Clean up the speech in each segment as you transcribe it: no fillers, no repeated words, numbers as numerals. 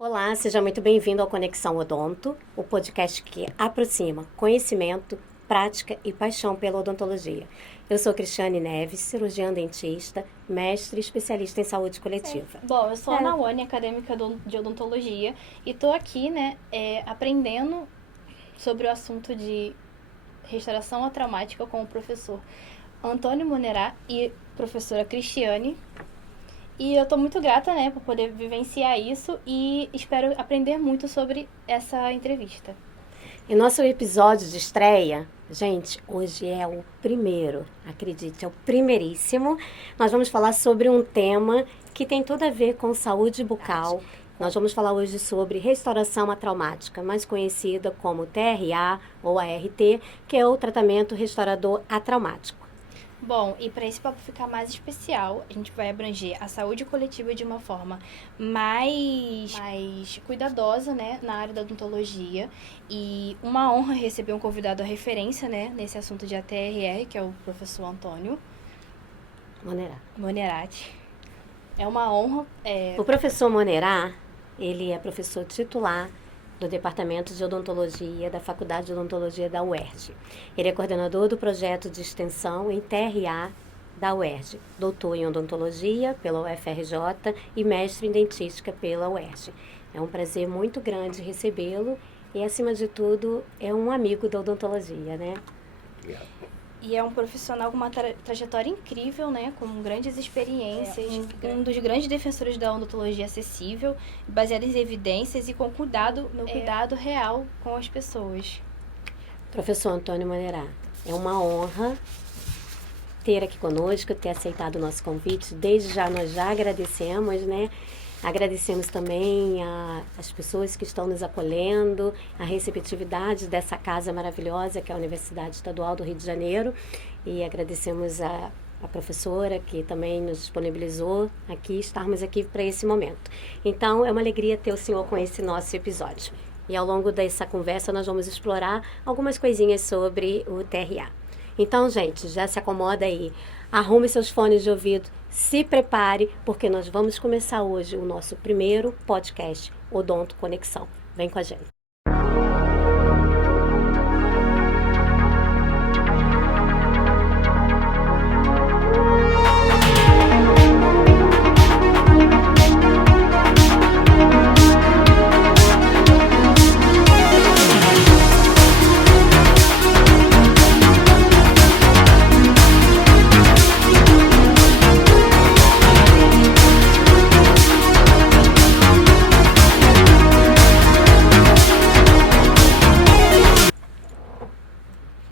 Olá, seja muito bem-vindo ao Conexão Odonto, o podcast que aproxima conhecimento, prática e paixão pela odontologia. Eu sou Cristiane Neves, cirurgiã dentista, mestre e especialista em saúde coletiva. Bom, eu sou a Naone, acadêmica de odontologia, e estou aqui, aprendendo sobre o assunto de restauração atraumática com o professor Antônio Monerá e professora Cristiane. E eu estou muito grata, por poder vivenciar isso e espero aprender muito sobre essa entrevista. Em nosso episódio de estreia, gente, hoje é o primeiro, acredite, é o primeiríssimo. Nós vamos falar sobre um tema que tem tudo a ver com saúde bucal. Nós vamos falar hoje sobre restauração atraumática, mais conhecida como TRA ou ART, que é o tratamento restaurador atraumático. Bom, e para esse papo ficar mais especial, a gente vai abranger a saúde coletiva de uma forma mais cuidadosa, na área da odontologia. E uma honra receber um convidado à referência, nesse assunto de ATRR, que é o professor Antônio Monerati. É uma honra. O professor Monerá, ele é professor titular do Departamento de Odontologia da Faculdade de Odontologia da UERJ. Ele é coordenador do projeto de extensão em TRA da UERJ, doutor em odontologia pela UFRJ e mestre em dentística pela UERJ. É um prazer muito grande recebê-lo e, acima de tudo, é um amigo da odontologia, Obrigado. E é um profissional com uma trajetória incrível, com grandes experiências, um dos grandes defensores da odontologia acessível, baseada em evidências e com cuidado real com as pessoas. Professor Antônio Monerá, é uma honra ter aqui conosco, ter aceitado o nosso convite. Desde já nós já agradecemos, Agradecemos também as pessoas que estão nos acolhendo, a receptividade dessa casa maravilhosa que é a Universidade Estadual do Rio de Janeiro, e agradecemos a professora que também nos disponibilizou estarmos aqui para esse momento. Então, é uma alegria ter o senhor com esse nosso episódio. E ao longo dessa conversa nós vamos explorar algumas coisinhas sobre o TRA. Então, gente, já se acomoda aí, arrume seus fones de ouvido, se prepare, porque nós vamos começar hoje o nosso primeiro podcast, Odonto Conexão. Vem com a gente.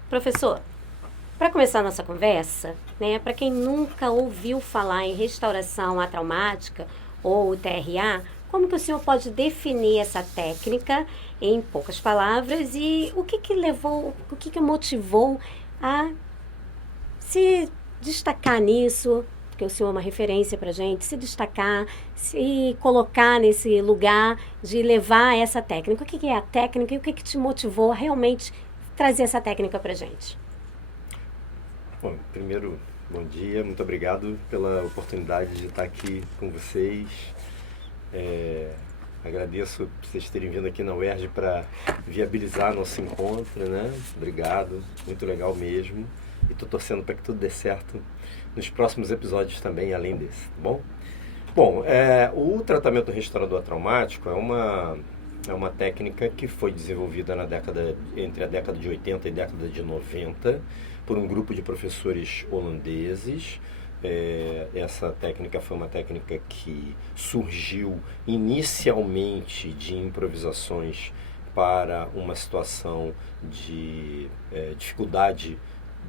Professor, para começar a nossa conversa, para quem nunca ouviu falar em restauração atraumática ou TRA, como que o senhor pode definir essa técnica em poucas palavras e o que motivou a se destacar nisso, porque o senhor é uma referência para a gente, se destacar, se colocar nesse lugar de levar essa técnica. O que é a técnica e o que te motivou a realmente trazer essa técnica para a gente? Bom, primeiro, bom dia, muito obrigado pela oportunidade de estar aqui com vocês. Agradeço por vocês terem vindo aqui na UERJ para viabilizar nosso encontro, Obrigado, muito legal mesmo. E estou torcendo para que tudo dê certo nos próximos episódios também, além desse, tá bom? Bom, o tratamento restaurador traumático é uma técnica que foi desenvolvida entre a década de 80 e a década de 90 por um grupo de professores holandeses. Essa técnica foi uma técnica que surgiu inicialmente de improvisações para uma situação de dificuldade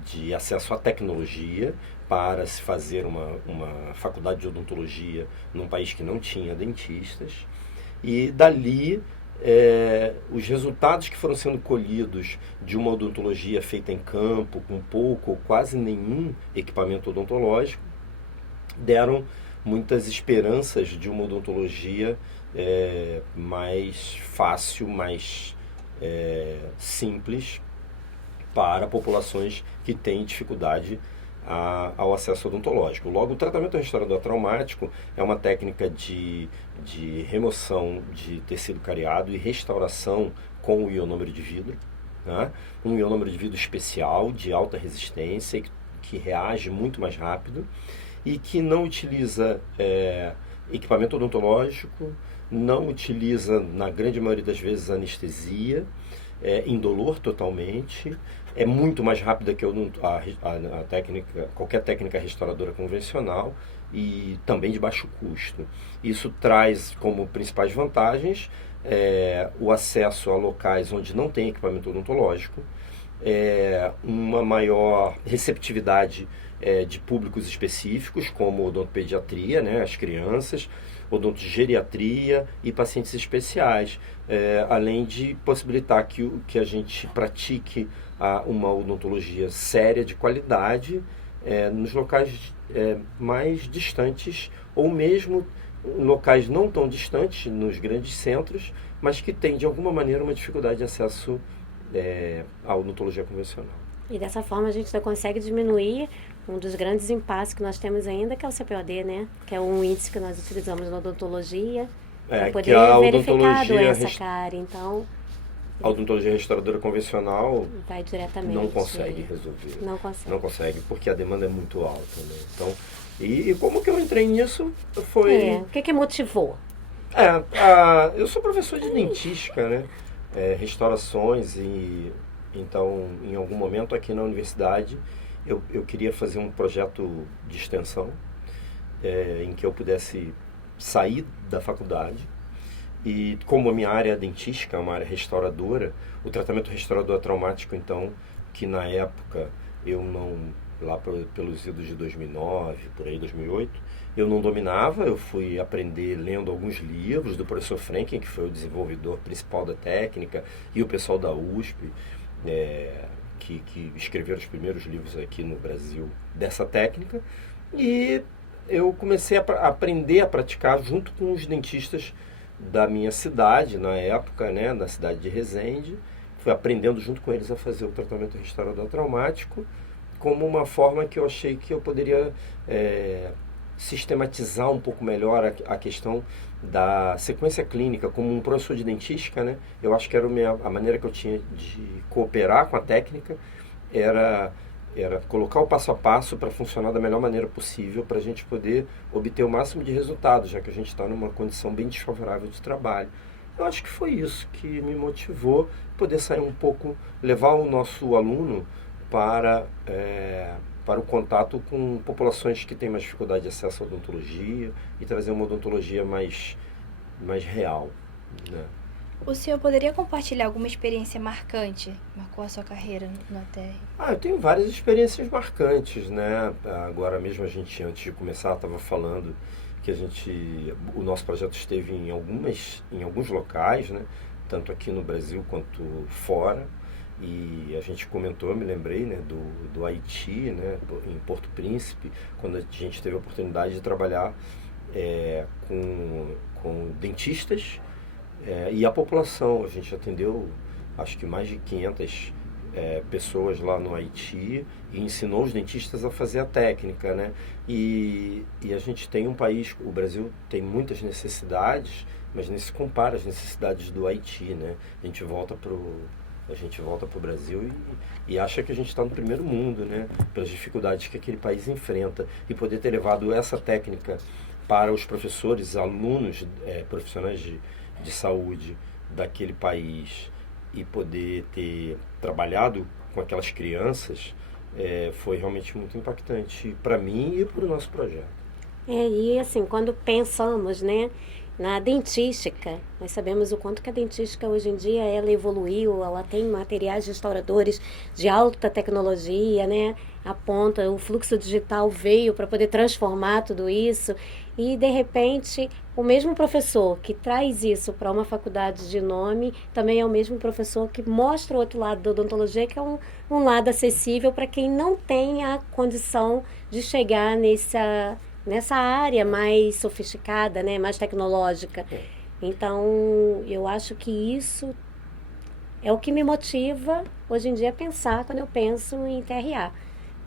de acesso à tecnologia, para se fazer uma faculdade de odontologia num país que não tinha dentistas. E dali, os resultados que foram sendo colhidos de uma odontologia feita em campo, com pouco ou quase nenhum equipamento odontológico, deram muitas esperanças de uma odontologia mais fácil, mais simples para populações que têm dificuldade ao acesso odontológico. Logo, o tratamento restaurador traumático é uma técnica de remoção de tecido cariado e restauração com o ionômero de vidro, né? Um ionômero de vidro especial, de alta resistência, que reage muito mais rápido e que não utiliza equipamento odontológico, não utiliza, na grande maioria das vezes, anestesia, indolor totalmente, é muito mais rápida que a técnica, qualquer técnica restauradora convencional e também de baixo custo. Isso traz como principais vantagens o acesso a locais onde não tem equipamento odontológico, uma maior receptividade de públicos específicos, como odontopediatria, né, as crianças, odontogeriatria e pacientes especiais, além de possibilitar que a gente pratique uma odontologia séria, de qualidade, nos locais mais distantes, ou mesmo em locais não tão distantes, nos grandes centros, mas que têm, de alguma maneira, uma dificuldade de acesso à odontologia convencional. E dessa forma a gente já consegue diminuir um dos grandes impasses que nós temos ainda, que é o CPOD, né? Que é um índice que nós utilizamos na odontologia para poder verificar a doença cárie. Então, a odontologia restauradora convencional vai diretamente, não consegue resolver. Não consegue. Não consegue, porque a demanda é muito alta, né? Então, e como que eu entrei nisso? Foi... O que motivou? Eu sou professor de dentística, né? Restaurações e... Então, em algum momento aqui na universidade, eu queria fazer um projeto de extensão em que eu pudesse sair da faculdade e, como a minha área é dentística, é uma área restauradora, o tratamento restaurador traumático, então, que na época eu não, lá pelos idos de 2009, por aí 2008, eu não dominava, eu fui aprender lendo alguns livros do professor Franken, que foi o desenvolvedor principal da técnica, e o pessoal da USP, que escreveram os primeiros livros aqui no Brasil dessa técnica, e eu comecei a aprender a praticar junto com os dentistas da minha cidade, na época, né, na cidade de Resende. Fui aprendendo junto com eles a fazer o tratamento restaurador traumático, como uma forma que eu achei que eu poderia sistematizar um pouco melhor a questão da sequência clínica. Como um professor de dentística, né, eu acho que era a maneira que eu tinha de cooperar com a técnica, era colocar o passo a passo para funcionar da melhor maneira possível, para a gente poder obter o máximo de resultados, já que a gente está numa condição bem desfavorável de trabalho. Eu acho que foi isso que me motivou, poder sair um pouco, levar o nosso aluno para o contato com populações que têm mais dificuldade de acesso à odontologia e trazer uma odontologia mais real, né? O senhor poderia compartilhar alguma experiência marcante que marcou a sua carreira no ATR? Eu tenho várias experiências marcantes, né? Agora mesmo antes de começar, estava falando que o nosso projeto esteve em alguns locais, né? Tanto aqui no Brasil quanto fora. E a gente comentou, eu me lembrei, né, do Haiti, né, em Porto Príncipe, quando a gente teve a oportunidade de trabalhar com dentistas e a população. A gente atendeu, acho que mais de 500 pessoas lá no Haiti e ensinou os dentistas a fazer a técnica, né? E a gente tem um país, o Brasil tem muitas necessidades, mas nem se compara às necessidades do Haiti, né? A gente volta para o Brasil e acha que a gente está no primeiro mundo, né? Pelas dificuldades que aquele país enfrenta. E poder ter levado essa técnica para os professores, alunos, profissionais de saúde daquele país e poder ter trabalhado com aquelas crianças foi realmente muito impactante para mim e para o nosso projeto. E assim, quando pensamos, né, na dentística, nós sabemos o quanto que a dentística hoje em dia ela evoluiu, ela tem materiais restauradores de alta tecnologia, né? Aponta, o fluxo digital veio para poder transformar tudo isso e, de repente, o mesmo professor que traz isso para uma faculdade de nome também é o mesmo professor que mostra o outro lado da odontologia, que é um lado acessível para quem não tem a condição de chegar nessa área mais sofisticada, né, mais tecnológica. Então, eu acho que isso é o que me motiva hoje em dia a pensar quando eu penso em TRA.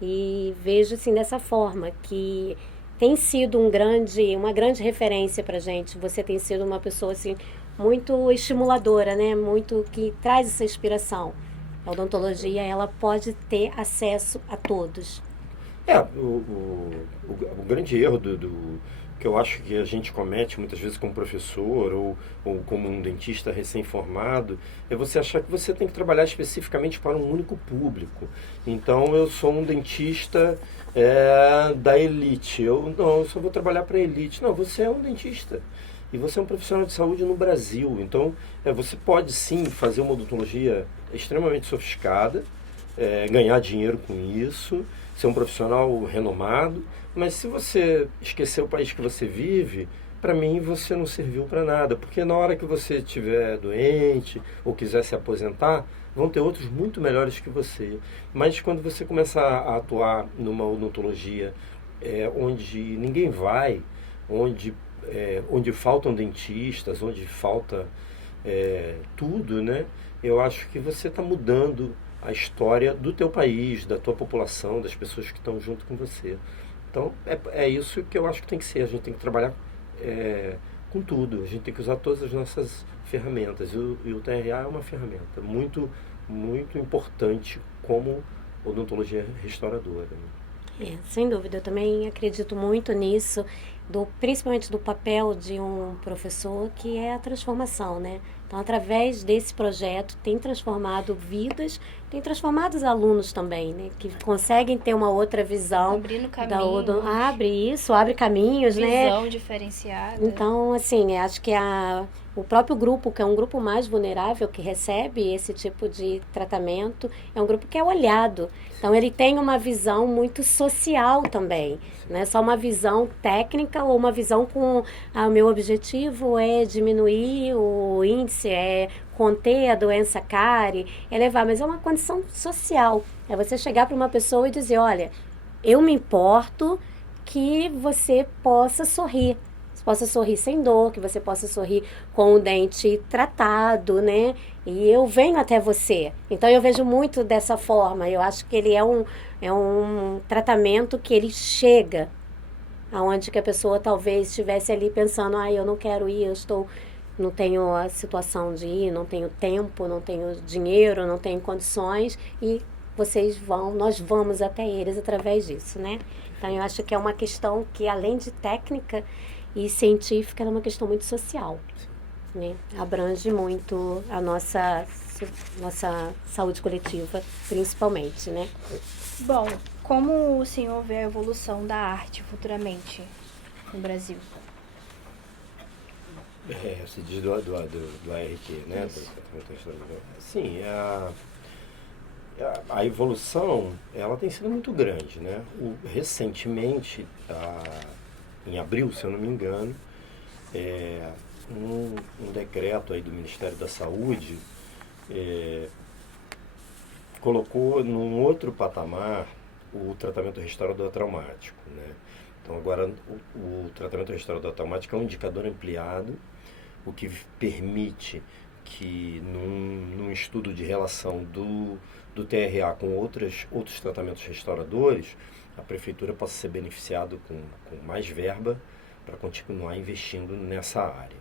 E vejo assim dessa forma, que tem sido uma grande referência para gente. Você tem sido uma pessoa assim muito estimuladora, né? Muito que traz essa inspiração. A odontologia, ela pode ter acesso a todos. O grande erro que eu acho que a gente comete muitas vezes como professor ou como um dentista recém-formado é você achar que você tem que trabalhar especificamente para um único público. Então eu sou um dentista da elite. Eu só vou trabalhar para a elite. Não, você é um dentista. E você é um profissional de saúde no Brasil. Então você pode sim fazer uma odontologia extremamente sofiscada, ganhar dinheiro com isso, ser um profissional renomado, mas se você esquecer o país que você vive, para mim você não serviu para nada, porque na hora que você estiver doente ou quiser se aposentar, vão ter outros muito melhores que você. Mas quando você começar a atuar numa odontologia onde ninguém vai, onde faltam dentistas, onde falta tudo, né? Eu acho que você está mudando a história do teu país, da tua população, das pessoas que estão junto com você. Então, é isso que eu acho que tem que ser. A gente tem que trabalhar com tudo. A gente tem que usar todas as nossas ferramentas. E o TRA é uma ferramenta muito, muito importante como odontologia restauradora. Sem dúvida, eu também acredito muito nisso, principalmente do papel de um professor, que é a transformação, né? Então, através desse projeto, tem transformado vidas, tem transformado os alunos também, né? Que conseguem ter uma outra visão. Abrindo caminhos. Abre caminhos, né? Visão diferenciada. Então, assim, acho que o próprio grupo, que é um grupo mais vulnerável, que recebe esse tipo de tratamento, é um grupo que é olhado. Então, ele tem uma visão muito social também. Não é só uma visão técnica ou uma visão com... o meu objetivo é diminuir o índice, é conter a doença cárie, é levar... Mas é uma condição social. É você chegar para uma pessoa e dizer, olha, eu me importo que você possa sorrir. Você possa sorrir sem dor, que você possa sorrir com o dente tratado, né? E eu venho até você. Então, eu vejo muito dessa forma. Eu acho que ele é um tratamento que ele chega aonde que a pessoa talvez estivesse ali pensando, eu não quero ir, não tenho a situação de ir, não tenho tempo, não tenho dinheiro, não tenho condições, e nós vamos até eles através disso, né? Então, eu acho que é uma questão que, além de técnica e científica, ela é uma questão muito social, né? Abrange muito a nossa saúde coletiva, principalmente, né? Bom, como o senhor vê a evolução da arte futuramente no Brasil? Você diz do ART, né? Sim, a evolução, ela tem sido muito grande, né? Recentemente, em abril, se eu não me engano, um decreto aí do Ministério da Saúde colocou num outro patamar o tratamento restaurador traumático, né? Então agora o tratamento restaurador traumático é um indicador ampliado, o que permite que num estudo de relação do TRA com outros tratamentos restauradores, a prefeitura possa ser beneficiada com mais verba para continuar investindo nessa área.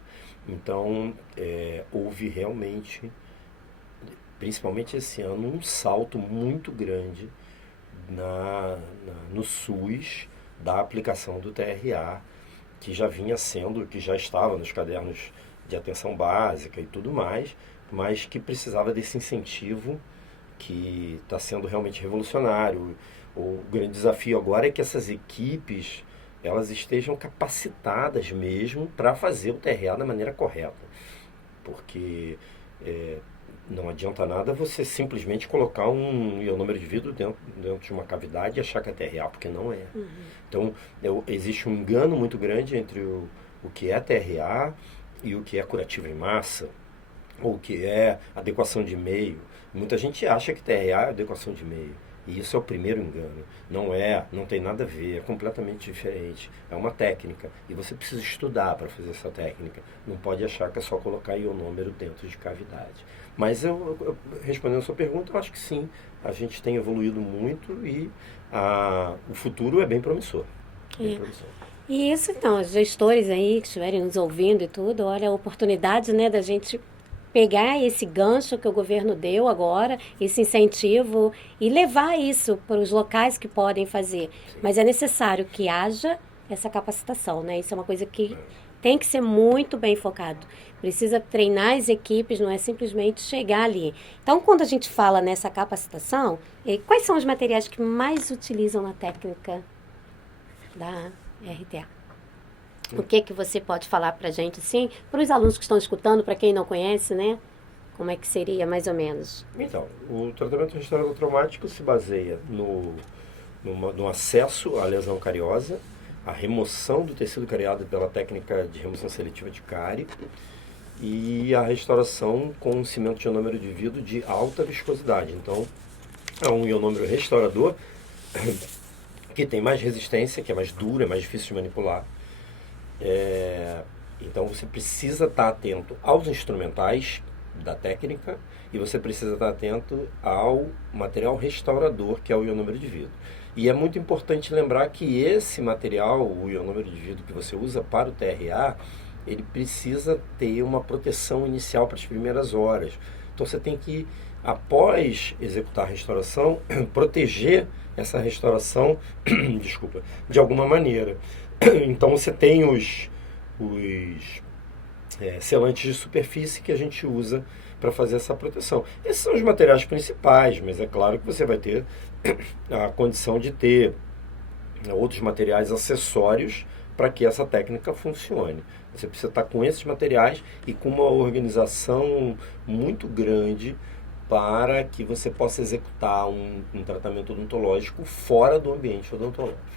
Então, houve realmente, principalmente esse ano, um salto muito grande no SUS da aplicação do TRA, que já estava nos cadernos de atenção básica e tudo mais, mas que precisava desse incentivo que está sendo realmente revolucionário. O grande desafio agora é que essas equipes elas estejam capacitadas mesmo para fazer o TRA da maneira correta, porque não adianta nada você simplesmente colocar um ionômero de vidro dentro de uma cavidade e achar que é TRA, porque não é. Uhum. Então, existe um engano muito grande entre o que é TRA e o que é curativo em massa, ou o que é adequação de meio. Muita gente acha que TRA é adequação de meio. E isso é o primeiro engano. Não tem nada a ver, é completamente diferente. É uma técnica e você precisa estudar para fazer essa técnica. Não pode achar que é só colocar ionômero dentro de cavidade. Mas respondendo a sua pergunta, eu acho que sim, a gente tem evoluído muito e o futuro é bem promissor. Bem promissor. E isso, então, os gestores aí que estiverem nos ouvindo e tudo, olha a oportunidade, né, da gente pegar esse gancho que o governo deu agora, esse incentivo, e levar isso para os locais que podem fazer. Mas é necessário que haja essa capacitação, né? Isso é uma coisa que tem que ser muito bem focado. Precisa treinar as equipes, não é simplesmente chegar ali. Então, quando a gente fala nessa capacitação, quais são os materiais que mais utilizam na técnica da RTA? O que você pode falar para a gente, assim, para os alunos que estão escutando, para quem não conhece, né? Como é que seria, mais ou menos? Então, o tratamento restaurador traumático se baseia no acesso à lesão cariosa, a remoção do tecido cariado pela técnica de remoção seletiva de cárie e a restauração com um cimento de ionômero de vidro de alta viscosidade. Então, é um ionômero restaurador que tem mais resistência, que é mais duro, é mais difícil de manipular. Então você precisa estar atento aos instrumentais da técnica e você precisa estar atento ao material restaurador, que é o ionômero de vidro. E é muito importante lembrar que esse material, o ionômero de vidro que você usa para o TRA, ele precisa ter uma proteção inicial para as primeiras horas. Então você tem que, após executar a restauração, proteger essa restauração, desculpa, de alguma maneira. Então você tem os selantes de superfície que a gente usa para fazer essa proteção. Esses são os materiais principais, mas é claro que você vai ter a condição de ter outros materiais acessórios para que essa técnica funcione. Você precisa estar com esses materiais e com uma organização muito grande para que você possa executar um tratamento odontológico fora do ambiente odontológico.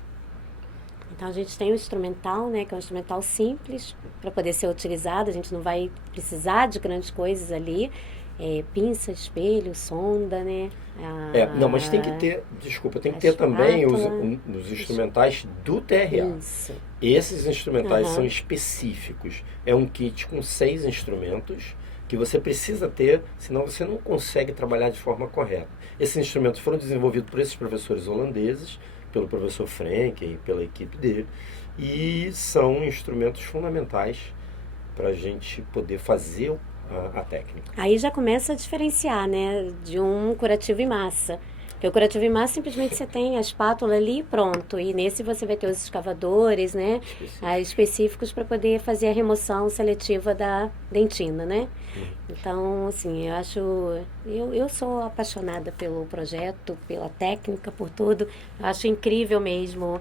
Então a gente tem o instrumental, né, que é um instrumental simples para poder ser utilizado, a gente não vai precisar de grandes coisas ali, pinça, espelho, sonda, né? Não, mas tem que ter, tem que ter também os instrumentais do TRA. Isso. Esses instrumentais são específicos. É um kit com 6 instrumentos que você precisa ter, senão você não consegue trabalhar de forma correta. Esses instrumentos foram desenvolvidos por esses professores holandeses, pelo professor Frank e pela equipe dele, e são instrumentos fundamentais para a gente poder fazer a técnica. Aí já começa a diferenciar, né, de um curativo em massa. Porque o curativo em massa, simplesmente você tem a espátula ali e pronto. E nesse você vai ter os escavadores, né, específicos para poder fazer a remoção seletiva da dentina, né? Então, assim, eu sou apaixonada pelo projeto, pela técnica, por tudo. Eu acho incrível mesmo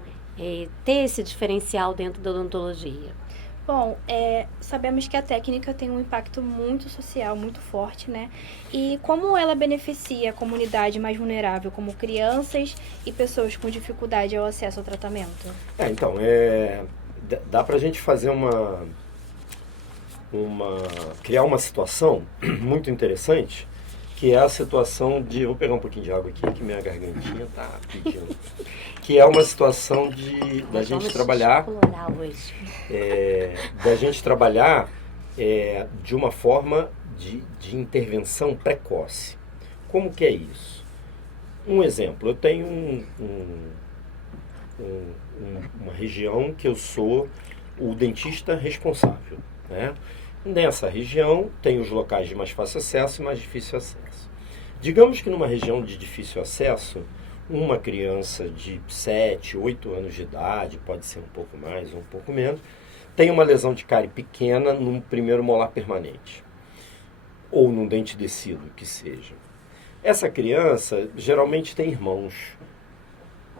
ter esse diferencial dentro da odontologia. Bom, sabemos que a técnica tem um impacto muito social, muito forte, né? E como ela beneficia a comunidade mais vulnerável, como crianças e pessoas com dificuldade ao acesso ao tratamento? Então, dá pra gente fazer criar uma situação muito interessante, que é a situação de... Vou pegar um pouquinho de água aqui, que minha gargantinha tá pedindo. Que é uma situação da gente trabalhar... da gente trabalhar de uma forma de intervenção precoce. Como que é isso? Um exemplo, eu tenho uma região que eu sou o dentista responsável, né? Nessa região tem os locais de mais fácil acesso e mais difícil acesso. Digamos que numa região de difícil acesso, uma criança de 7, 8 anos de idade, pode ser um pouco mais ou um pouco menos, tem uma lesão de cárie pequena num primeiro molar permanente, ou num dente descido, que seja. Essa criança geralmente tem irmãos.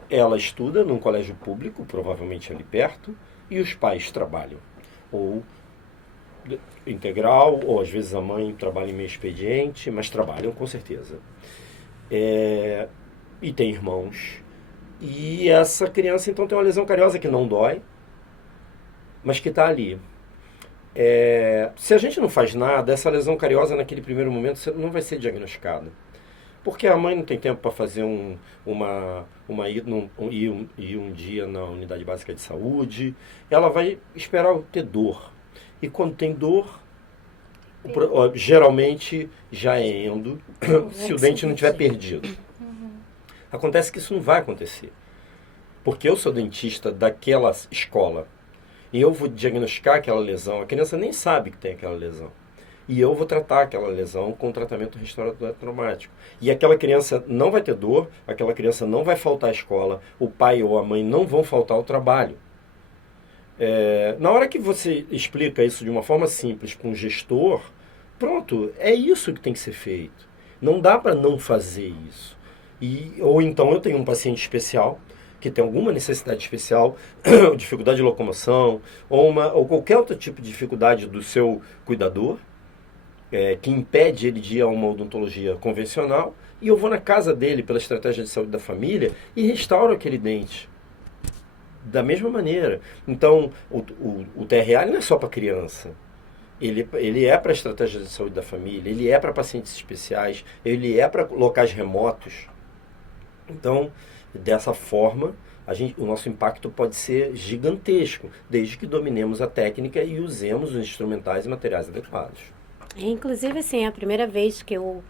Ela estuda num colégio público, provavelmente ali perto, e os pais trabalham, ou integral, ou às vezes a mãe trabalha em meio expediente, mas trabalham com certeza. E tem irmãos. E essa criança então tem uma lesão cariosa que não dói, mas que está ali. Se a gente não faz nada, essa lesão cariosa naquele primeiro momento não vai ser diagnosticada. Porque a mãe não tem tempo para fazer ir um dia na unidade básica de saúde. Ela vai esperar ter dor. E quando tem dor, geralmente já é endo, se o dente não tiver perdido. Acontece que isso não vai acontecer. Porque eu sou dentista daquela escola. E eu vou diagnosticar aquela lesão. A criança nem sabe que tem aquela lesão. E eu vou tratar aquela lesão com tratamento restaurador traumático. E aquela criança não vai ter dor, aquela criança não vai faltar à escola, o pai ou a mãe não vão faltar ao trabalho. Na hora que você explica isso de uma forma simples para um gestor, pronto, é isso que tem que ser feito. Não dá para não fazer isso. Ou então eu tenho um paciente especial que tem alguma necessidade especial, dificuldade de locomoção, ou qualquer outro tipo de dificuldade do seu cuidador, que impede ele de ir a uma odontologia convencional, e eu vou na casa dele, pela estratégia de saúde da família, e restauro aquele dente. Da mesma maneira. Então, o TRA não é só para criança. Ele é para a estratégia de saúde da família, ele é para pacientes especiais, ele é para locais remotos. Então, dessa forma, o nosso impacto pode ser gigantesco, desde que dominemos a técnica e usemos os instrumentais e materiais adequados. Inclusive, assim, a primeira vez que eu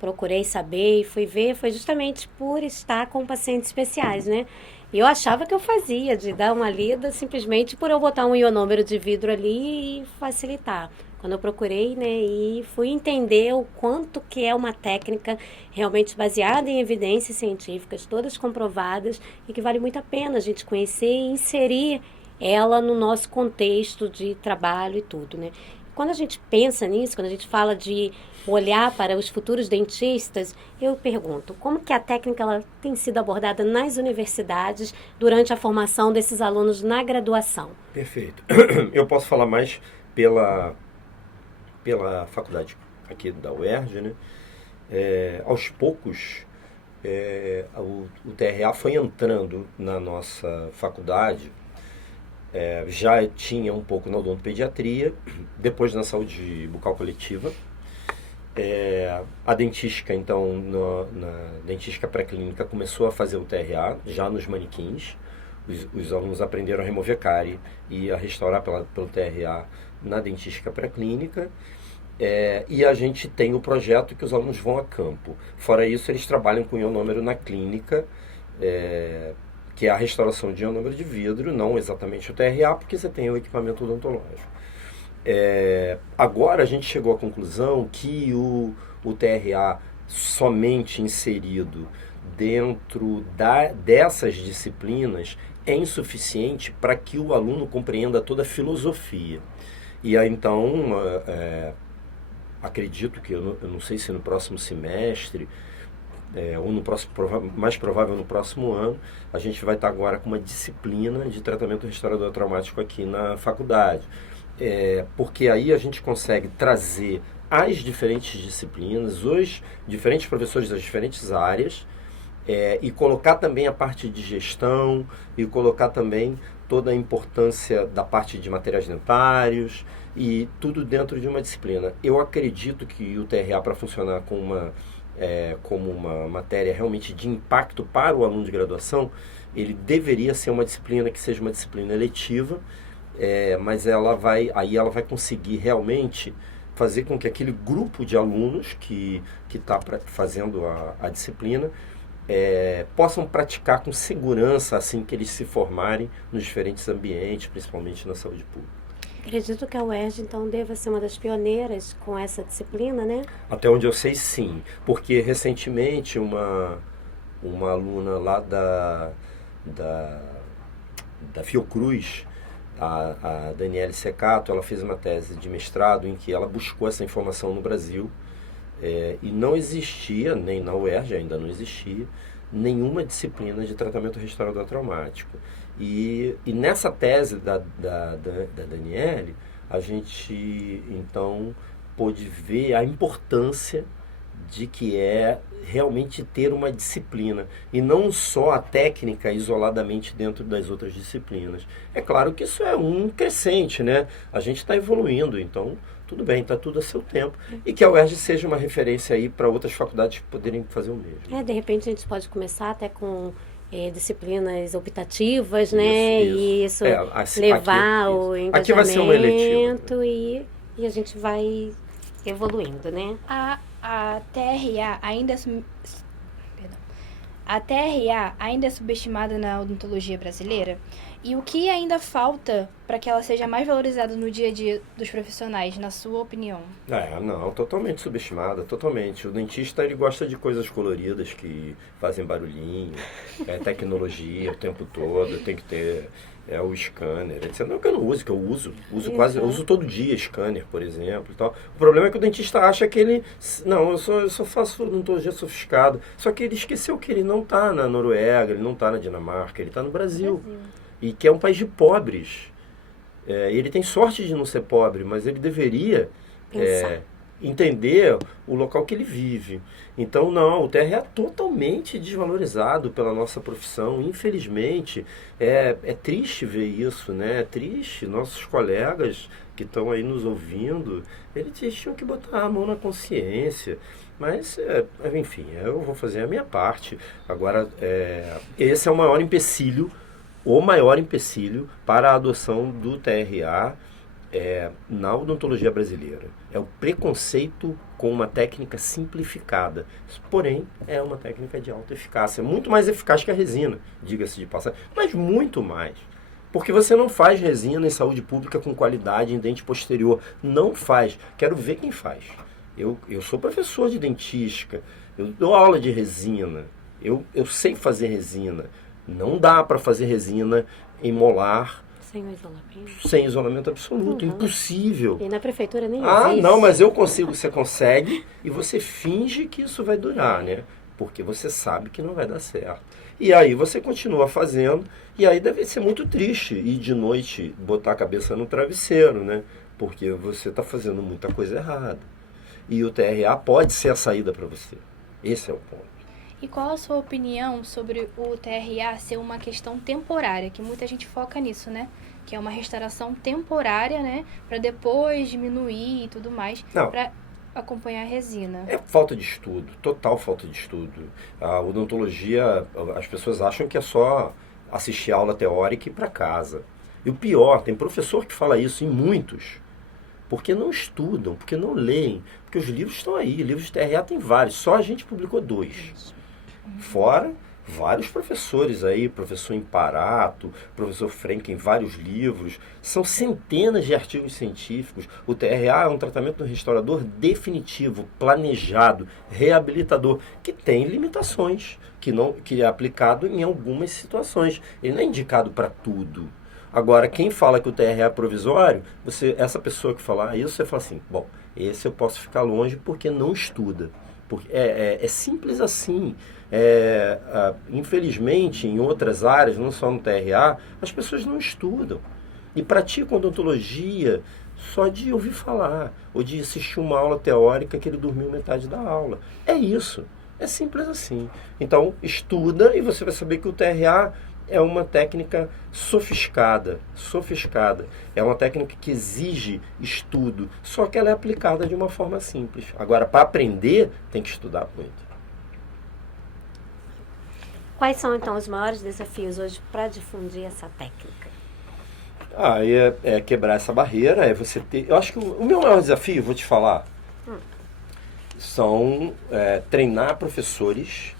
procurei saber e fui ver foi justamente por estar com pacientes especiais, né? E eu achava que eu fazia, de dar uma lida simplesmente por eu botar um ionômero de vidro ali e facilitar. Quando eu procurei, né, e fui entender o quanto que é uma técnica realmente baseada em evidências científicas, todas comprovadas, e que vale muito a pena a gente conhecer e inserir ela no nosso contexto de trabalho e tudo, né? Quando a gente pensa nisso, quando a gente fala de olhar para os futuros dentistas, eu pergunto, como que a técnica ela tem sido abordada nas universidades durante a formação desses alunos na graduação? Perfeito. Eu posso falar mais pela faculdade aqui da UERJ, né? Aos poucos, o TRA foi entrando na nossa faculdade. Já tinha um pouco na odontopediatria, depois na saúde bucal coletiva. A dentística, então, na dentística pré-clínica, começou a fazer o TRA, já nos manequins. Os alunos aprenderam a remover cárie e a restaurar pelo TRA na dentística pré-clínica. E a gente tem o projeto que os alunos vão a campo. Fora isso, eles trabalham com ionômero na clínica, que é a restauração de ionômero de vidro, não exatamente o TRA, porque você tem o equipamento odontológico. Agora a gente chegou à conclusão que o TRA somente inserido dentro dessas disciplinas é insuficiente para que o aluno compreenda toda a filosofia. E aí, então, acredito que, eu não sei se no próximo semestre, ou no próximo, mais provável no próximo ano, a gente vai estar agora com uma disciplina de tratamento restaurador traumático aqui na faculdade. Porque aí a gente consegue trazer as diferentes disciplinas, os diferentes professores das diferentes áreas, e colocar também a parte de gestão, e colocar também toda a importância da parte de materiais dentários, e tudo dentro de uma disciplina. Eu acredito que o TRA, para funcionar como uma matéria realmente de impacto para o aluno de graduação, ele deveria ser uma disciplina que seja uma disciplina eletiva, mas ela vai conseguir realmente fazer com que aquele grupo de alunos que está fazendo a disciplina possam praticar com segurança assim que eles se formarem nos diferentes ambientes, principalmente na saúde pública. Acredito que a UERJ, então, deva ser uma das pioneiras com essa disciplina, né? Até onde eu sei, sim. Porque, recentemente, uma aluna lá da Fiocruz, a Daniele Secato, ela fez uma tese de mestrado em que ela buscou essa informação no Brasil, e não existia, nem na UERJ ainda não existia, nenhuma disciplina de tratamento restaurador traumático. E nessa tese da Daniele, a gente, então, pôde ver a importância de que realmente ter uma disciplina, e não só a técnica isoladamente dentro das outras disciplinas. É claro que isso é um crescente, né? A gente está evoluindo, então tudo bem, está tudo a seu tempo. E que a UERJ seja uma referência aí para outras faculdades poderem fazer o mesmo. De repente a gente pode começar até com disciplinas optativas, né? Isso. E isso levar o engajamento aqui vai ser uma eletiva. E a gente vai evoluindo, né? A TRA ainda A TRA ainda é subestimada na odontologia brasileira? E o que ainda falta para que ela seja mais valorizada no dia a dia dos profissionais, na sua opinião? Não, totalmente subestimada, totalmente. O dentista, ele gosta de coisas coloridas que fazem barulhinho, tecnologia o tempo todo, tem que ter o scanner, etc. Não que eu não use, que eu uso uso todo dia scanner, por exemplo, e tal. O problema é que o dentista acha que ele, não, eu só faço odontologia sofisticada, só que ele esqueceu que ele não está na Noruega, ele não está na Dinamarca, ele está no Brasil. E que é um país de pobres. Ele tem sorte de não ser pobre, mas ele deveria entender o local que ele vive. Então, não, o TRA é totalmente desvalorizado pela nossa profissão. Infelizmente, é triste ver isso, né? É triste. Nossos colegas que estão aí nos ouvindo, eles tinham que botar a mão na consciência. Mas, enfim, eu vou fazer a minha parte. Agora, esse é o maior empecilho para a adoção do TRA na odontologia brasileira. É o preconceito com uma técnica simplificada. Porém, é uma técnica de alta eficácia. Muito mais eficaz que a resina, diga-se de passagem. Mas muito mais. Porque você não faz resina em saúde pública com qualidade em dente posterior. Não faz. Quero ver quem faz. Eu sou professor de dentística. Eu dou aula de resina. Eu sei fazer resina. Não dá para fazer resina em molar sem isolamento absoluto. Impossível. E na prefeitura nem existe. Não, mas você consegue e você finge que isso vai durar, né? Porque você sabe que não vai dar certo. E aí você continua fazendo, e aí deve ser muito triste ir de noite botar a cabeça no travesseiro, né? Porque você está fazendo muita coisa errada. E o TRA pode ser a saída para você. Esse é o ponto. E qual a sua opinião sobre o TRA ser uma questão temporária? Que muita gente foca nisso, né? Que é uma restauração temporária, né? Para depois diminuir e tudo mais. Para acompanhar a resina. É falta de estudo, total falta de estudo. A odontologia, as pessoas acham que é só assistir aula teórica e ir para casa. E o pior, tem professor que fala isso em muitos. Porque não estudam, porque não leem. Porque os livros estão aí, livros de TRA tem vários. Só a gente publicou 2. Fora vários professores aí, professor Imparato, professor Frenk em vários livros, são centenas de artigos científicos. O TRA é um tratamento do restaurador definitivo, planejado, reabilitador, que tem limitações, que é aplicado em algumas situações. Ele não é indicado para tudo. Agora, quem fala que o TRA é provisório, essa pessoa que fala isso, você fala assim, bom, esse eu posso ficar longe porque não estuda. Porque é simples assim. Infelizmente, em outras áreas, não só no TRA, as pessoas não estudam. E praticam odontologia só de ouvir falar, ou de assistir uma aula teórica que ele dormiu metade da aula. É isso. É simples assim. Então, estuda e você vai saber que o TRA é uma técnica sofisticada. É uma técnica que exige estudo, só que ela é aplicada de uma forma simples. Agora, para aprender, tem que estudar muito. Quais são, então, os maiores desafios hoje para difundir essa técnica? É quebrar essa barreira, é você ter... Eu acho que o meu maior desafio, vou te falar, são treinar professores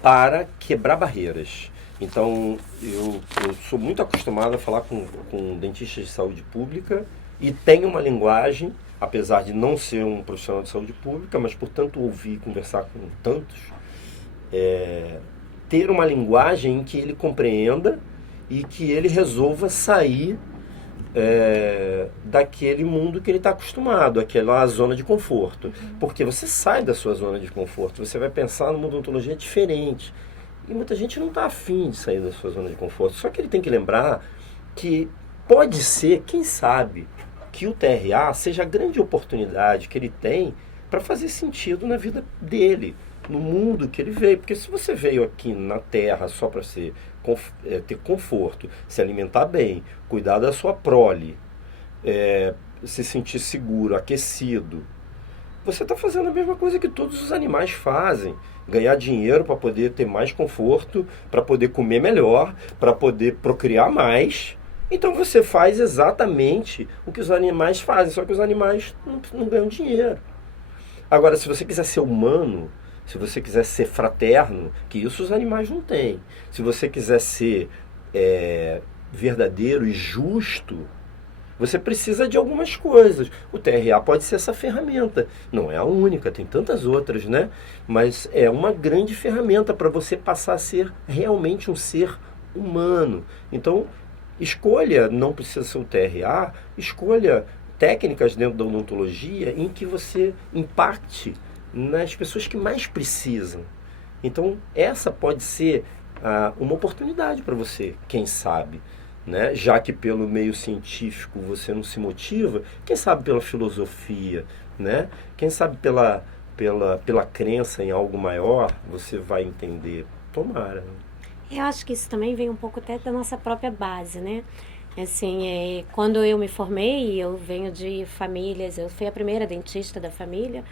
para quebrar barreiras. Então, eu sou muito acostumado a falar com dentistas de saúde pública e tenho uma linguagem, apesar de não ser um profissional de saúde pública, mas, portanto, ouvir e conversar com tantos, ter uma linguagem em que ele compreenda e que ele resolva sair daquele mundo que ele está acostumado, aquela zona de conforto. Porque você sai da sua zona de conforto, você vai pensar numa odontologia diferente. E muita gente não está afim de sair da sua zona de conforto. Só que ele tem que lembrar que pode ser, quem sabe, que o TRA seja a grande oportunidade que ele tem para fazer sentido na vida dele, no mundo que ele veio. Porque se você veio aqui na Terra só para ter conforto, se alimentar bem, cuidar da sua prole, se sentir seguro, aquecido, você está fazendo a mesma coisa que todos os animais fazem. Ganhar dinheiro para poder ter mais conforto, para poder comer melhor, para poder procriar mais. Então você faz exatamente o que os animais fazem, só que os animais não ganham dinheiro. Agora, se você quiser ser humano, se você quiser ser fraterno, que isso os animais não têm. Se você quiser ser verdadeiro e justo, você precisa de algumas coisas. O TRA pode ser essa ferramenta. Não é a única, tem tantas outras, né? Mas é uma grande ferramenta para você passar a ser realmente um ser humano. Então, escolha, não precisa ser o TRA, escolha técnicas dentro da odontologia em que você impacte nas pessoas que mais precisam. Então, essa pode ser uma oportunidade para você, quem sabe. Né? Já que pelo meio científico você não se motiva, quem sabe pela filosofia, né? Quem sabe pela crença em algo maior, você vai entender. Tomara. Eu acho que isso também vem um pouco até da nossa própria base, né? Assim, quando eu me formei, eu venho de famílias, eu fui a primeira dentista da família,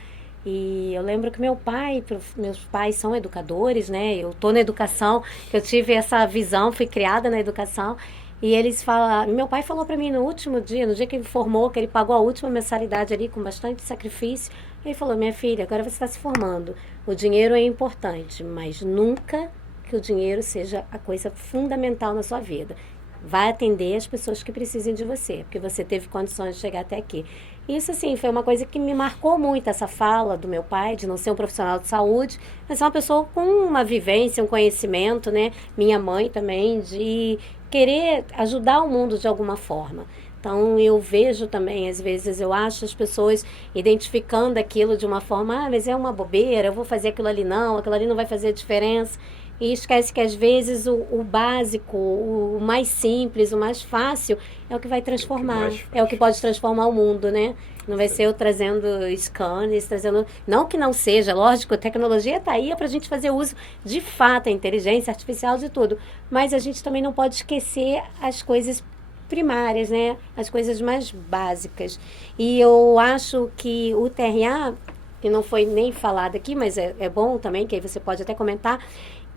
e eu lembro que meus pais são educadores, né? Eu tô na educação, eu tive essa visão, fui criada na educação. E eles falam, meu pai falou para mim no último dia, no dia que ele formou, que ele pagou a última mensalidade ali com bastante sacrifício, ele falou, minha filha, agora você está se formando, o dinheiro é importante, mas nunca que o dinheiro seja a coisa fundamental na sua vida. Vai atender as pessoas que precisem de você, porque você teve condições de chegar até aqui. Isso, assim, foi uma coisa que me marcou muito, essa fala do meu pai, de não ser um profissional de saúde, mas ser uma pessoa com uma vivência, um conhecimento, né? Minha mãe também, de querer ajudar o mundo de alguma forma. Então, eu vejo também, às vezes, eu acho as pessoas identificando aquilo de uma forma, mas é uma bobeira, eu vou fazer aquilo ali não, aquilo ali não vai fazer diferença. E esquece que, às vezes, o básico, o mais simples, o mais fácil, é o que vai transformar. É o que pode transformar o mundo, né? Não vai ser eu trazendo scanners, trazendo... Não que não seja, lógico, a tecnologia está aí para a gente fazer uso de fato, a inteligência artificial de tudo. Mas a gente também não pode esquecer as coisas primárias, né? As coisas mais básicas. E eu acho que o TRA, que não foi nem falado aqui, mas é bom também, que aí você pode até comentar,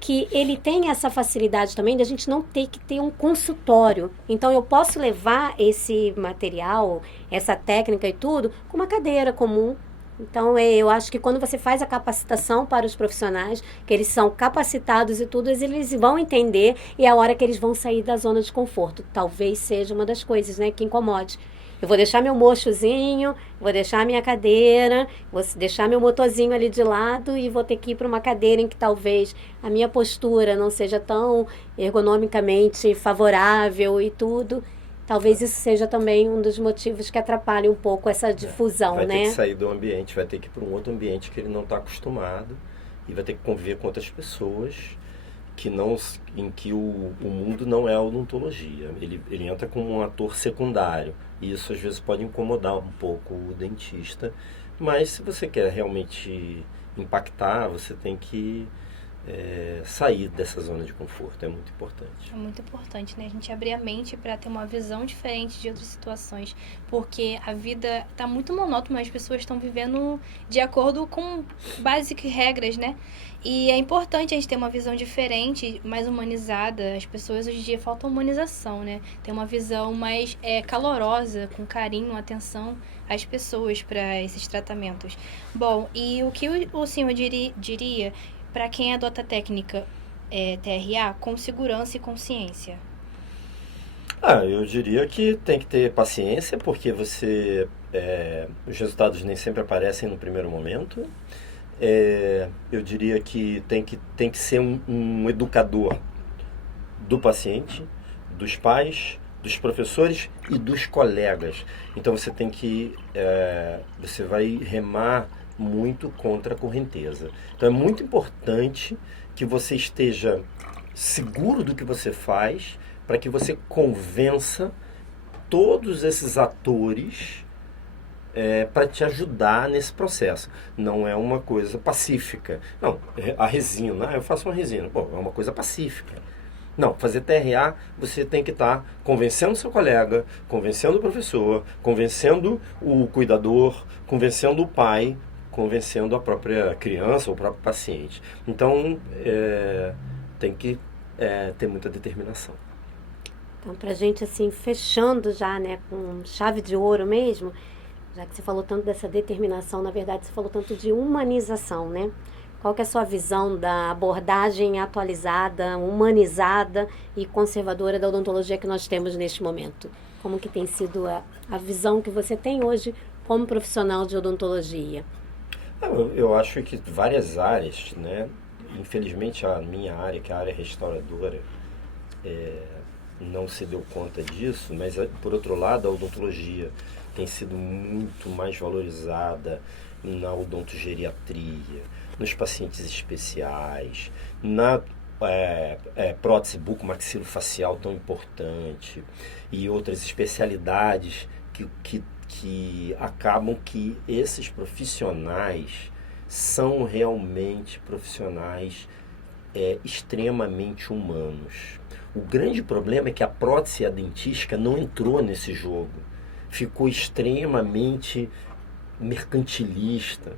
que ele tem essa facilidade também de a gente não ter que ter um consultório. Então, eu posso levar esse material, essa técnica e tudo, com uma cadeira comum. Então, eu acho que quando você faz a capacitação para os profissionais, que eles são capacitados e tudo, eles vão entender e é a hora que eles vão sair da zona de conforto. Talvez seja uma das coisas, né, que incomode. Eu vou deixar meu mochozinho, vou deixar minha cadeira, vou deixar meu motorzinho ali de lado e vou ter que ir para uma cadeira em que talvez a minha postura não seja tão ergonomicamente favorável e tudo. Talvez isso seja também um dos motivos que atrapalhe um pouco essa difusão, né? Vai ter que sair do ambiente, vai ter que ir para um outro ambiente que ele não está acostumado e vai ter que conviver com outras pessoas em que o mundo não é a odontologia. Ele entra como um ator secundário. E isso às vezes pode incomodar um pouco o dentista. Mas se você quer realmente impactar, você tem que sair dessa zona de conforto. É muito importante. É muito importante, né? A gente abrir a mente para ter uma visão diferente de outras situações. Porque a vida está muito monótona, as pessoas estão vivendo de acordo com básicas regras, né? E é importante a gente ter uma visão diferente, mais humanizada. As pessoas hoje em dia falta humanização, né? Ter uma visão mais calorosa, com carinho, atenção às pessoas para esses tratamentos. Bom, e o que o senhor diria para quem adota a técnica TRA com segurança e consciência? Eu diria que tem que ter paciência, porque os resultados nem sempre aparecem no primeiro momento. Eu diria que tem que ser um educador do paciente, dos pais, dos professores e dos colegas. Então você tem que você vai remar muito contra a correnteza. Então é muito importante que você esteja seguro do que você faz, para que você convença todos esses atores para te ajudar nesse processo. Não é uma coisa pacífica. Não, a resina, eu faço uma resina. Bom, é uma coisa pacífica. Não, fazer TRA você tem que estar convencendo seu colega, convencendo o professor, convencendo o cuidador, convencendo o pai, convencendo a própria criança ou o próprio paciente. Então, tem que ter muita determinação. Então, pra gente, assim, fechando já, né, com chave de ouro mesmo, já que você falou tanto dessa determinação, na verdade, você falou tanto de humanização, né? Qual que é a sua visão da abordagem atualizada, humanizada e conservadora da odontologia que nós temos neste momento? Como que tem sido a visão que você tem hoje como profissional de odontologia? Eu acho que várias áreas, né? Infelizmente a minha área, que é a área restauradora, não se deu conta disso, mas por outro lado a odontologia tem sido muito mais valorizada na odontogeriatria, nos pacientes especiais, na prótese bucomaxilofacial tão importante e outras especialidades que acabam que esses profissionais são realmente profissionais extremamente humanos. O grande problema é que a prótese e a dentística não entrou nesse jogo. Ficou extremamente mercantilista,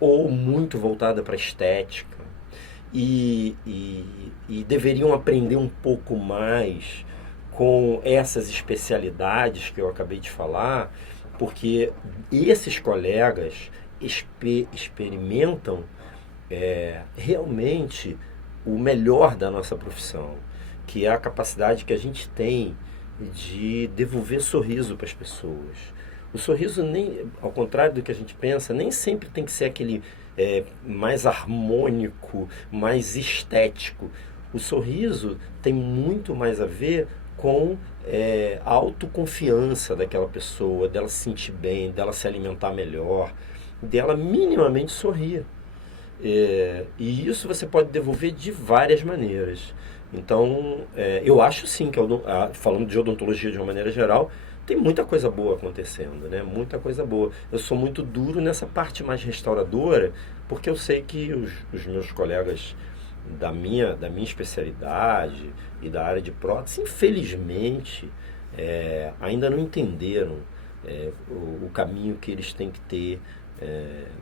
ou muito voltada para a estética. E deveriam aprender um pouco mais com essas especialidades que eu acabei de falar, porque esses colegas experimentam realmente o melhor da nossa profissão, que é a capacidade que a gente tem de devolver sorriso para as pessoas. O sorriso, ao contrário do que a gente pensa, nem sempre tem que ser aquele mais harmônico, mais estético. O sorriso tem muito mais a ver com a autoconfiança daquela pessoa, dela se sentir bem, dela se alimentar melhor, dela minimamente sorrir. E isso você pode devolver de várias maneiras. Então, eu acho sim que, falando de odontologia de uma maneira geral, tem muita coisa boa acontecendo, né? Muita coisa boa. Eu sou muito duro nessa parte mais restauradora, porque eu sei que os meus colegas da minha especialidade e da área de prótese, infelizmente, ainda não entenderam o caminho que eles têm que ter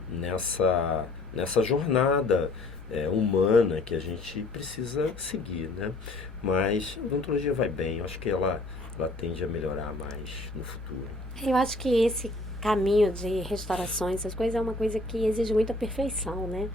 nessa jornada humana que a gente precisa seguir, né? Mas a odontologia vai bem, eu acho que ela tende a melhorar mais no futuro. Eu acho que esse caminho de restaurações, essas coisas, é uma coisa que exige muita perfeição, né?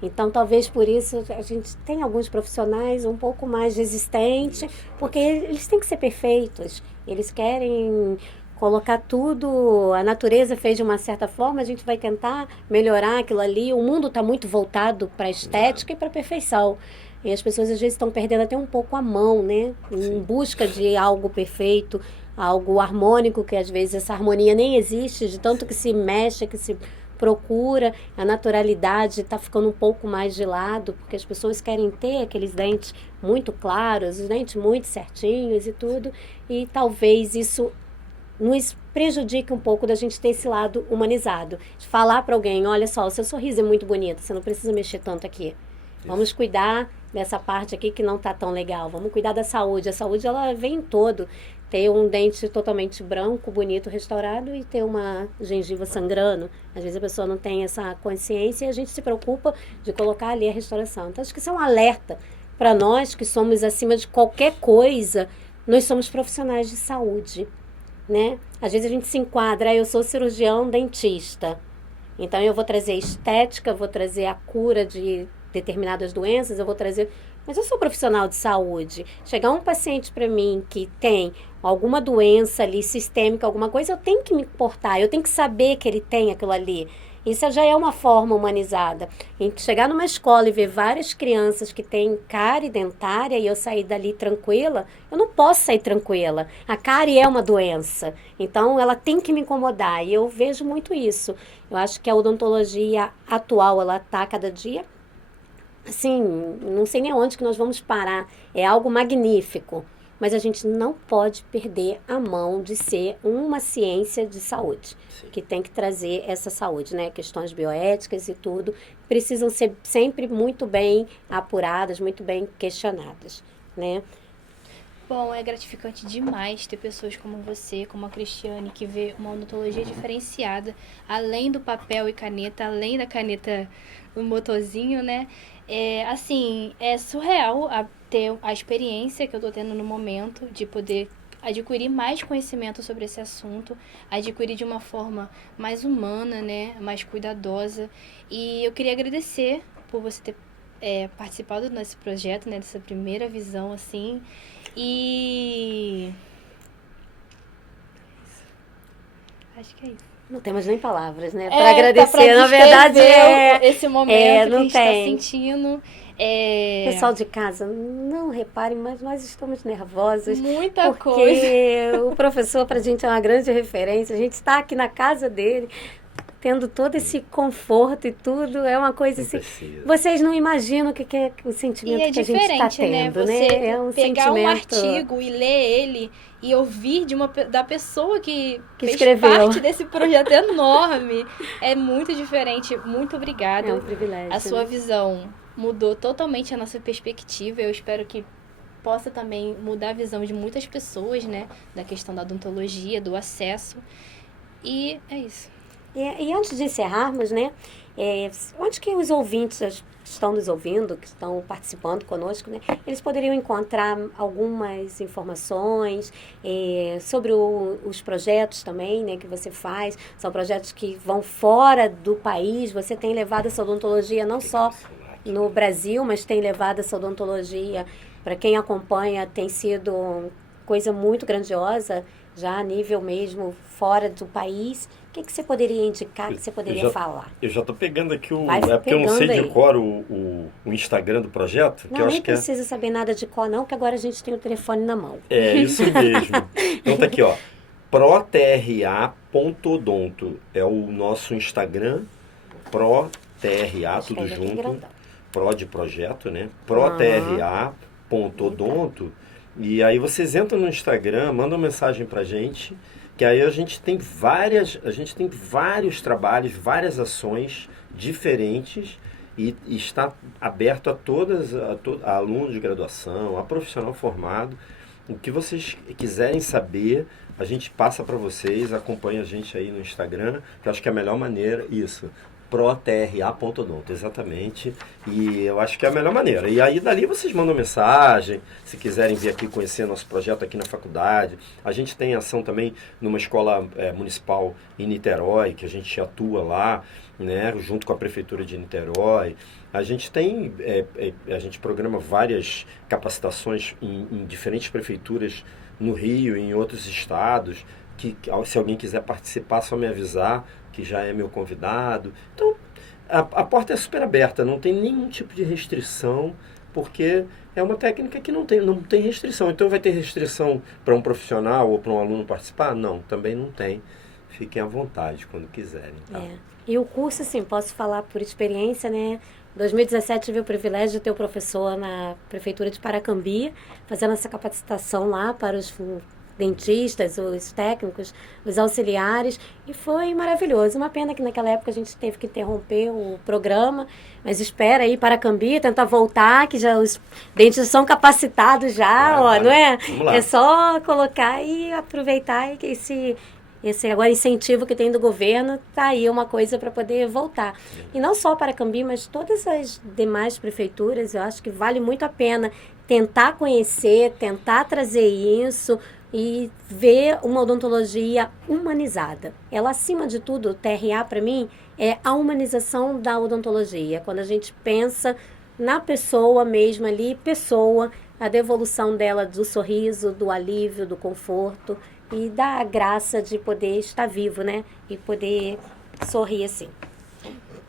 Então, talvez por isso a gente tem alguns profissionais um pouco mais resistentes, porque eles têm que ser perfeitos. Eles querem colocar tudo, a natureza fez de uma certa forma, a gente vai tentar melhorar aquilo ali. O mundo está muito voltado para a estética e para a perfeição. E as pessoas às vezes estão perdendo até um pouco a mão, né? Em busca de algo perfeito, algo harmônico, que às vezes essa harmonia nem existe, de tanto que se mexe, que se procura, a naturalidade está ficando um pouco mais de lado, porque as pessoas querem ter aqueles dentes muito claros, os dentes muito certinhos e tudo, e talvez isso nos prejudique um pouco da gente ter esse lado humanizado. De falar para alguém, olha só, o seu sorriso é muito bonito, você não precisa mexer tanto aqui. Vamos cuidar dessa parte aqui que não está tão legal. Vamos cuidar da saúde. A saúde, ela vem em todo. Ter um dente totalmente branco, bonito, restaurado e ter uma gengiva sangrando. Às vezes a pessoa não tem essa consciência e a gente se preocupa de colocar ali a restauração. Então, acho que isso é um alerta para nós que somos acima de qualquer coisa. Nós somos profissionais de saúde, né? Às vezes a gente se enquadra, eu sou cirurgião dentista. Então, eu vou trazer estética, vou trazer a cura de determinadas doenças, eu vou trazer... Mas eu sou profissional de saúde. Chegar um paciente para mim que tem alguma doença ali, sistêmica, alguma coisa, eu tenho que me importar, eu tenho que saber que ele tem aquilo ali. Isso já é uma forma humanizada. Em chegar numa escola e ver várias crianças que têm cárie dentária e eu sair dali tranquila, eu não posso sair tranquila. A cárie é uma doença, então ela tem que me incomodar e eu vejo muito isso. Eu acho que a odontologia atual, ela está cada dia... Assim, não sei nem onde que nós vamos parar. É algo magnífico. Mas a gente não pode perder a mão de ser uma ciência de saúde. Sim. Que tem que trazer essa saúde, né? Questões bioéticas e tudo. Precisam ser sempre muito bem apuradas, muito bem questionadas. né? Bom, é gratificante demais ter pessoas como você, como a Cristiane, que vê uma odontologia diferenciada, além do papel e caneta, além da caneta no motorzinho, né? É surreal ter a experiência que eu tô tendo no momento de poder adquirir mais conhecimento sobre esse assunto, adquirir de uma forma mais humana, né? Mais cuidadosa. E eu queria agradecer por você ter participado desse projeto, né? Dessa primeira visão, assim. E acho que é isso. Não temos nem palavras, né? Para agradecer, na verdade, esse momento não que a gente tem. está sentindo. Pessoal de casa, não reparem, mas nós estamos nervosos. Muita porque coisa. O professor, para a gente, é uma grande referência. A gente está aqui na casa dele, tendo todo esse conforto e tudo. É uma coisa assim. Vocês não imaginam o que é o sentimento que a gente está tendo, né? Você É um pegar sentimento... um artigo e ler ele e ouvir da pessoa que fez escreveu. Parte desse projeto enorme. É muito diferente. Muito obrigada. É um privilégio. A sua visão mudou totalmente a nossa perspectiva. Eu espero que possa também mudar a visão de muitas pessoas, né? Da questão da odontologia, do acesso. E é isso. E antes de encerrarmos, né? Onde que os ouvintes que estão nos ouvindo, que estão participando conosco, né? Eles poderiam encontrar algumas informações sobre os projetos também, né? Que você faz. São projetos que vão fora do país. Você tem levado essa odontologia não só no Brasil, mas tem levado essa odontologia, para quem acompanha, tem sido coisa muito grandiosa, já a nível mesmo fora do país. O que você poderia indicar, que você poderia falar? Eu já estou pegando aqui porque eu não sei de cor o Instagram do projeto. Não, nem precisa saber nada de cor não, que agora a gente tem o telefone na mão. É, isso mesmo. Então tá aqui, ó. ProTRA.odonto é o nosso Instagram. ProTRA, tudo junto. Pro de projeto, né? ProTRA.odonto. E aí vocês entram no Instagram, mandam mensagem pra gente, que aí a gente tem vários trabalhos, várias ações diferentes e está aberto a a aluno de graduação, a profissional formado. O que vocês quiserem saber, a gente passa para vocês, acompanha a gente aí no Instagram, que eu acho que é a melhor maneira, isso. ProTRA.odonto, exatamente. E eu acho que é a melhor maneira. E aí dali vocês mandam mensagem, se quiserem vir aqui conhecer nosso projeto aqui na faculdade. A gente tem ação também numa escola municipal em Niterói, que a gente atua lá, né, junto com a Prefeitura de Niterói. A gente tem, a gente programa várias capacitações em diferentes prefeituras no Rio e em outros estados, que se alguém quiser participar, é só me avisar, que já é meu convidado. Então, a porta é super aberta, não tem nenhum tipo de restrição, porque é uma técnica que não tem restrição. Então, vai ter restrição para um profissional ou para um aluno participar? Não, também não tem. Fiquem à vontade quando quiserem. Tá? E o curso, assim, posso falar por experiência, né? Em 2017 tive o privilégio de ter o professor na Prefeitura de Paracambi, fazendo essa capacitação lá para os dentistas, os técnicos, os auxiliares, e foi maravilhoso. Uma pena que naquela época a gente teve que interromper o programa, mas espera aí Paracambi, tentar voltar, que já os dentistas são capacitados já, não é? É só colocar e aproveitar que esse agora incentivo que tem do governo, tá aí uma coisa para poder voltar. E não só Paracambi, mas todas as demais prefeituras, eu acho que vale muito a pena tentar conhecer, tentar trazer isso e ver uma odontologia humanizada. Ela, acima de tudo, o TRA, para mim, é a humanização da odontologia. Quando a gente pensa na pessoa mesmo ali, a devolução dela do sorriso, do alívio, do conforto e da graça de poder estar vivo, né? E poder sorrir assim.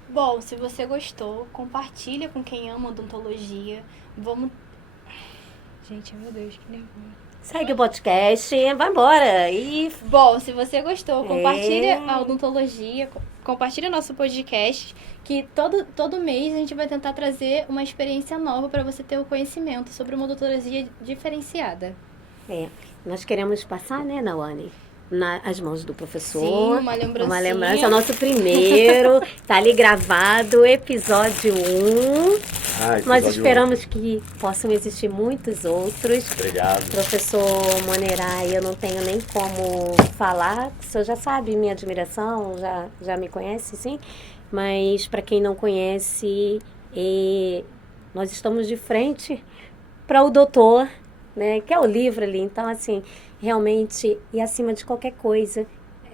Bom, se você gostou, compartilha com quem ama odontologia. Vamos... Gente, meu Deus, que nervoso. Segue o podcast, vai embora. Bom, se você gostou, compartilha a odontologia, compartilha o nosso podcast, que todo mês a gente vai tentar trazer uma experiência nova para você ter o conhecimento sobre uma odontologia diferenciada. Nós queremos passar, né, Nawane? Nas mãos do professor. Sim, uma lembrancinha. Uma lembrança, é o nosso primeiro. Tá ali gravado, episódio 1. Episódio Nós 1. esperamos que possam existir muitos outros. Obrigado. Professor Monerá, eu não tenho nem como falar, o senhor já sabe minha admiração, já me conhece, sim, mas para quem não conhece, nós estamos de frente para o doutor, né, que é o livro ali. Então, assim, realmente, e acima de qualquer coisa,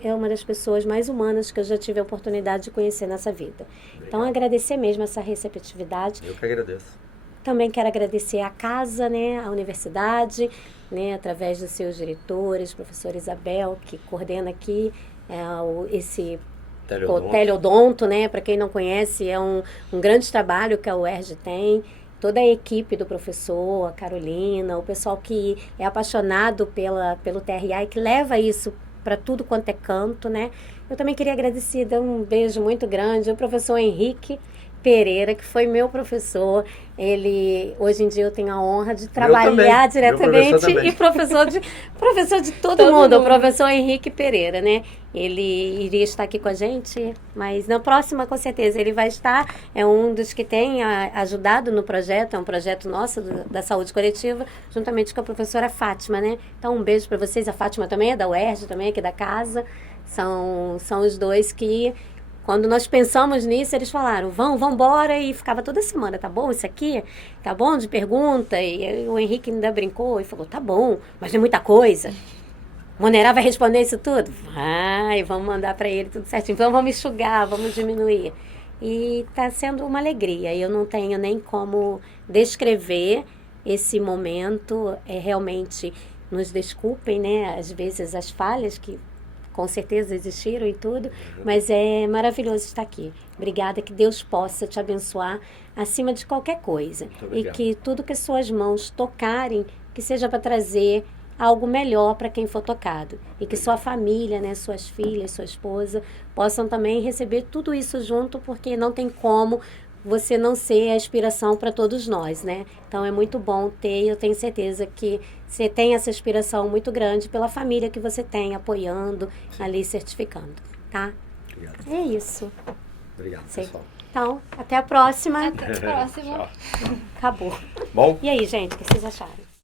é uma das pessoas mais humanas que eu já tive a oportunidade de conhecer nessa vida. Então, agradecer mesmo essa receptividade. Eu que agradeço. Também quero agradecer à casa, né, à universidade, né, através dos seus diretores, professor Isabel, que coordena aqui esse teleodonto, né, para quem não conhece, é um grande trabalho que a UERJ tem. Toda a equipe do professor, a Carolina, o pessoal que é apaixonado pelo TRA e que leva isso para tudo quanto é canto, né? Eu também queria agradecer, dar um beijo muito grande ao professor Henrique Pereira, que foi meu professor. Hoje em dia eu tenho a honra de trabalhar diretamente e professor de todo mundo, o professor Henrique Pereira, né? Ele iria estar aqui com a gente, mas na próxima, com certeza, ele vai estar. É um dos que tem ajudado no projeto, é um projeto nosso da saúde coletiva, juntamente com a professora Fátima, né? Então, um beijo para vocês. A Fátima também é da UERJ, também aqui da casa. São os dois que, quando nós pensamos nisso, eles falaram, vamos embora, e ficava toda semana, tá bom isso aqui? Tá bom de pergunta? E o Henrique ainda brincou e falou, tá bom, mas não é muita coisa. Monerá vai responder isso tudo? Vai, vamos mandar para ele tudo certinho. Então vamos enxugar, vamos diminuir. E está sendo uma alegria. Eu não tenho nem como descrever esse momento. Realmente, nos desculpem, né? Às vezes as falhas que com certeza existiram e tudo, mas é maravilhoso estar aqui. Obrigada, que Deus possa te abençoar acima de qualquer coisa. E que tudo que suas mãos tocarem, que seja para trazer algo melhor para quem for tocado. E que sua família, né, suas filhas, sua esposa, possam também receber tudo isso junto, porque não tem como você não ser a inspiração para todos nós, né? Então é muito bom ter, eu tenho certeza que você tem essa inspiração muito grande pela família que você tem, apoiando, ali certificando, tá? Obrigado. É isso. Obrigado, Sei. pessoal. Então, até a próxima. Até a próxima. Tchau. Acabou. Bom? E aí, gente, o que vocês acharam?